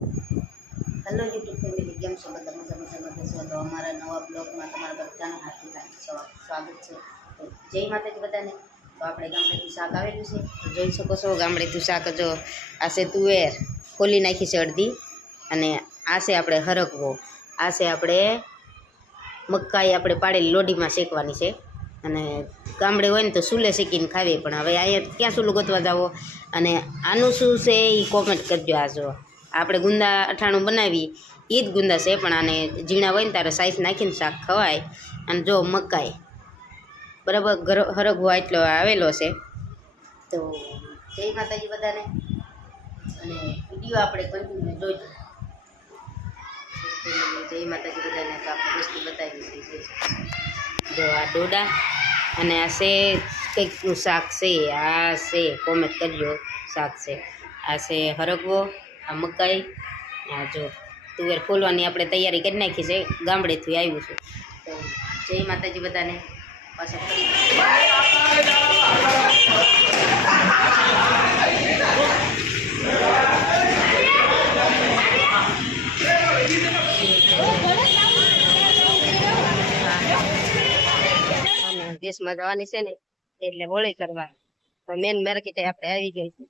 Hello YouTube family, કેમ છો બધા? મજામાં છો? તો અમારા નવા બ્લોગમાં તમારા બધાનું હાર્દિક સ્વાગત છે. તો જય માતાજી બધાને. તો આપણે ગામડેથી શાક આવેલું છે, તો જોઈ શકો છો. ગામડેથી શાક જો આ છે તુવેર, ખોલી નાખી છે અડધી, અને આ છે આપણે હરકવો, આ છે આપણે મકાઈ આપણે પાડેલી લોઢીમાં શેકવાની છે. અને ગામડે હોય ને તો ચૂલે શેકીને ખાવી, પણ હવે અહીંયા ક્યાં ચૂલું ગોતવા જાવો? અને આનું શું છે એ કોમેન્ટ કરજો. આ જો આપણે ગુંદા અઠાણું બનાવી એ જ ગુંદા છે, પણ આને ઝીણા હોય ને તારે સાઈઝ નાખીને શાક ખવાય. અને જો મકાઈ બરાબર હરગવો એટલો આવેલો છે. તો જય માતાજી બધાને, અને વિડીયો આપણે કન્ટિન્યુ જોઈજો. જય માતાજી બધાને. તો આપણે વસ્તુ બતાવી છે. જો આ ડોડા, અને આ છે કંઈકનું શાક છે. આ છે કોમેન્ટ કરજો શાક છે. આ છે હરગવો, આ મકાઈ, આ જો તુવેર ફોલવાની આપણે તૈયારી કરી નાખી છે. ગામડેથી આવ્યું છે. તો જય માતાજી બધાને. પાછા ફરી દેશમાં જવાની છે ને, એટલે હોળી કરવા તો મેન માર્કેટે આપણે આવી ગઈ છે.